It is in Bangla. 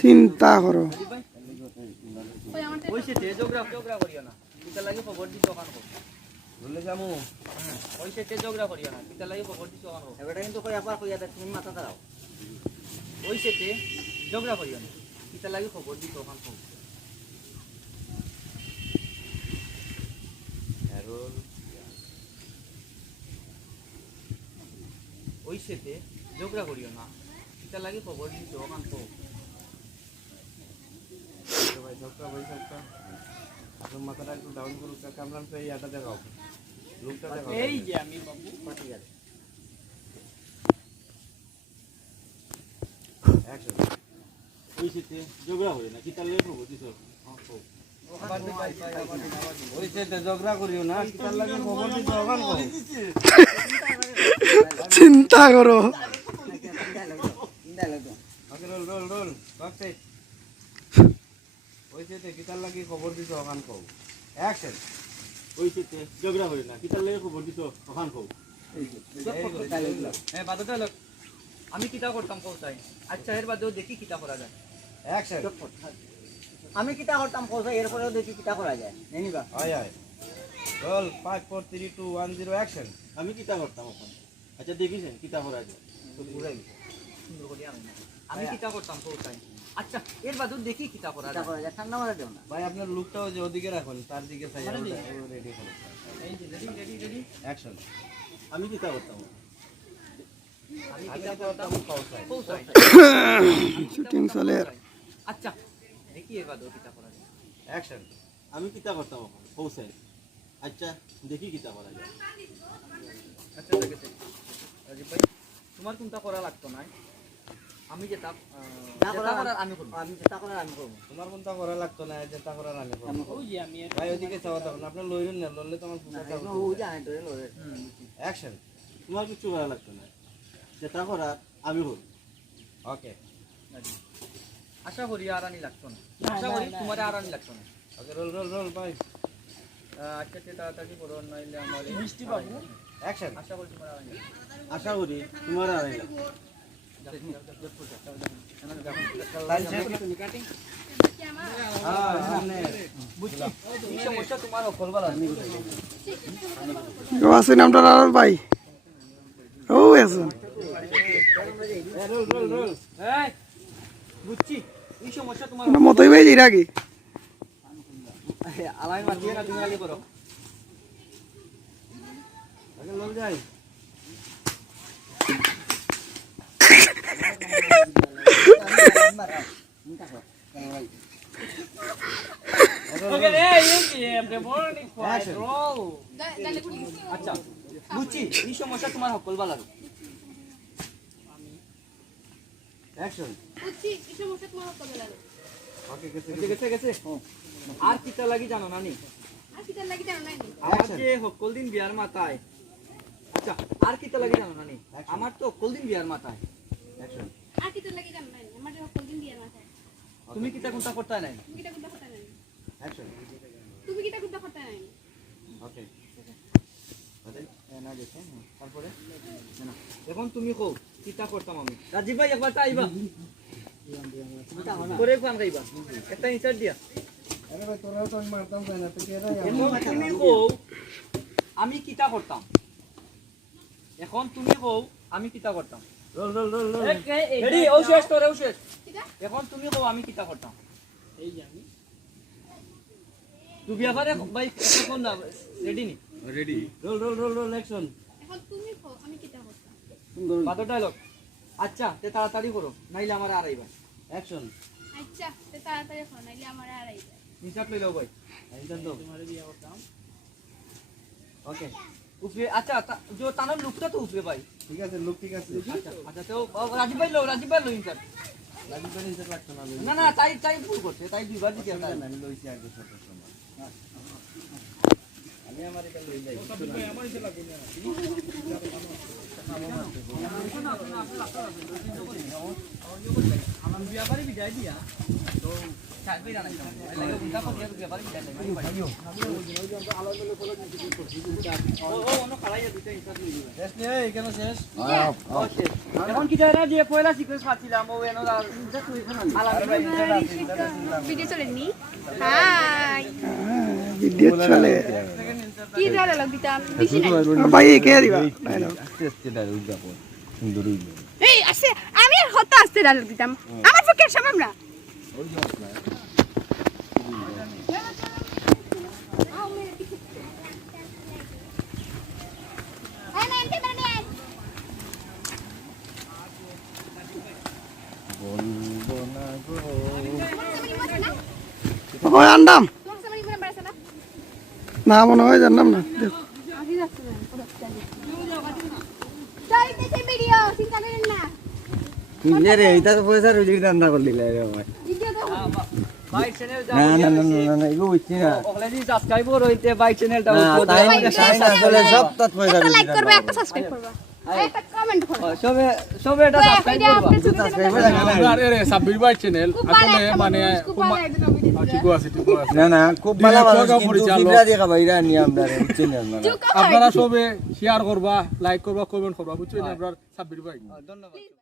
চিন্তা করো ওইছে তে জোগ্রাফ করিও না কিতা লাগে খবর দি দোকান কো বলে যামু ওইছে তে জোগ্রাফ করিও না কিতা লাগে খবর দি দোকান কো এবারে কিন্তু কই আবার কইয়া দে তুমি মাথা দাও ওইছে তে জোগ্রাফ করিও না কিতা লাগে খবর দি দোকান কো এরোল ওইছে তে জোগ্রাফ করিও না কিতা লাগে খবর দি দোকান কো ভাই ডক্টর ভাই সবটা আপনার মাথাটা একটু ডাউন করুন কামরান তো এই আটা দেখাও লুকটা দেখাও এই যে আমি বাবু পাটি গেল অ্যাকশন ওই সিতে ঝগড়া হয় না কি তার লাগে প্রভু দিছো ওই সিতে ঝগড়া করিও না কি তার লাগে খবর দিছো ওখান কো চিন্তা করো ওকে রোল রোল রোল বাকতে ওইতে কিতার লাগি খবর দিছো ওখান কও অ্যাকশন ওইতে ঝগড়া হই না কিতার লাগি খবর দিছো ওখান কও হ্যাঁ বাদ দাও আমি কিতা করতাম কও চাই আচ্ছা এর বাদেও দেখি কিতা করা যায় অ্যাকশন আমি কিতা করতাম কও চাই এরপরেও দেখি কিতা করা যায় নেনিবা আয় আয় রোল 5 4 3 2 1 0 অ্যাকশন আমি কিতা করতাম ওখান আচ্ছা দেখিছেন কিতা করা যায় তো পুরাই সুন্দর করে আমি কিতা করতাম কও চাই আচ্ছা এর বাদেও দেখি কিতা করা যায় ঠান্ডা মারা দেও না ভাই আপনার লুকটাও যে ওদিকে রাখুন তার দিকে চাই রেডি করুন এই যে রেডি অ্যাকশন আমি কিতা করতাম আমি কিতা করতাম পৌঁছাই শুটিং চলে আচ্ছা দেখি এর বাদেও কিতা করা যায় অ্যাকশন আমি কিতা করতাম পৌঁছাই আচ্ছা দেখি কিতা করা যায় আচ্ছা দেখেছে রাজীব ভাই তোমার কোনটা করা লাগতো না আমি যেটা করার আমি করব আমি যেটা করার আমি করব তোমার কোনটা করা লাগতো না যেটা করার আমি করব ওই যে আমি ভাই ওদিকে চাও দাও না আপনি লইরেন না লইলে তোমার পুরোটা ওই যে আমি ধরে লইরে অ্যাকশন তোমার কিছু করা লাগতো না যেটা করার আমি করব ওকে আশা করি আর আনি লাগতো না আশা করি তোমার আর আনি লাগতো না ওকে রোল রোল রোল ভাই আচ্ছা তাড়াতাড়ি করো নাইলে আমার মিষ্টি বাবু অ্যাকশন আশা করি তোমার আর আনি আশা করি তোমার আর আনি লাগতো আছে নামটা আর ভাই ও আছে বুঝছি এই সমস্যা তোমার মতই ভাই এর আগে আলাই মাতিয়ে না তুমি আগে করো আগে লোক যাই আচ্ছা বুঝছি এই সমস্যা তোমার সকল ভালো আর কিতা লাগি জানো না নি আমার যে সকল দিন বিয়ার মাথায় আচ্ছা আর কিতা লাগি জানো না নি আমার তো সকল দিন বিয়ার মাথায় তুমি কিতা কোনটা করতে নাই ওকে তারপরে এখন তুমি কও কিতা করতাম আমি রাজীব ভাই একবার আইবা করে কোন গাইবা একটা ইনসার্ট দিয়া আরে ভাই তোরাও তো আমি মারতাম তাই না তো কে রে তুমি কও আমি কিতা করতাম এখন তুমি কও আমি কিতা করতাম roll roll roll roll ready ও শেষ করে ও শেষ এখন তুমি কও আমি কিতা করতাম এই যে আমি তুই বিয়া করে ভাই এখন না রেডি নি ready roll roll roll roll action এখন তুমি কও আমি কিতা করতাম সুন্দর বাতো ডায়লগ আচ্ছা তে তাড়াতাড়ি করো নাইলে আমার আর আইবা অ্যাকশন আচ্ছা তে তাড়াতাড়ি করো নাইলে আমার আর আইবা নিশাপ লই লও ভাই এইখান তো তোমারে বিয়া করতাম ওকে উপরে আচ্ছা जो তানার লুকটা তো উপরে ভাই ঠিক আছে লুক ঠিক আছে আচ্ছা আচ্ছা তো রাজীব ভাই লো ইনসার রাজীব ভাই ইনসার লাগতো না না তাই ভুল করতে তাই দুইবার দিতে আমি লইছি আগে ছোট সময় আমি আমার এটা লই যাই ভাই আমার এটা লাগবে না ব্যাপারে বিদায় দিয়া তো চাকরি জানাই লাগে উল্টা পথে ব্যাপারে বিদায় দেয় অন্য খালাই দিতে ইনসাফ নিয়ে শেষ নেই কেন শেষ এখন কি জায়গা দিয়ে পয়লা সিকোয়েন্স পাচ্ছিলাম ও এনো ভিডিও চলেনি হাই ভিডিও চলে কি ডায়লগ দিতাম বেশি নাই ভাই কে দিবা এই আসে আমি আর হত আসতে ডায়লগ দিতাম আমার পক্ষে সম্ভব না ওই আন্দাম তোমার সামনে মনে পড়ছে না না মনে হয় জানলাম না দেখ। আগে যাচ্ছে না চাইতেছে ভিডিও চিন্তা করেন না রে এটা তো পয়সা রুজি ধান্দা করলি রে ভাই ভিডিও তো বাইক চ্যানেল না এগো হইছে না অলরেডি সাবস্ক্রাইবার হইতে বাইক চ্যানেলটা তাই আসলে সব তত পয়সা একটা লাইক করবে একটা সাবস্ক্রাইব করবে আর একটা কমেন্ট করবে সবে সবে এটা সাবস্ক্রাইব করবা সাব্বির ভাই চ্যানেল আসলে মানে ঠিক আছে না না খুব ভালো ভালো কিন্তু বিবরা দেখা বাইরা নি আমরা হচ্ছে না আপনারা সবে শেয়ার করবা লাইক করবা কমেন্ট করবা বুঝছেন আপনার সাব্বির ভাই ধন্যবাদ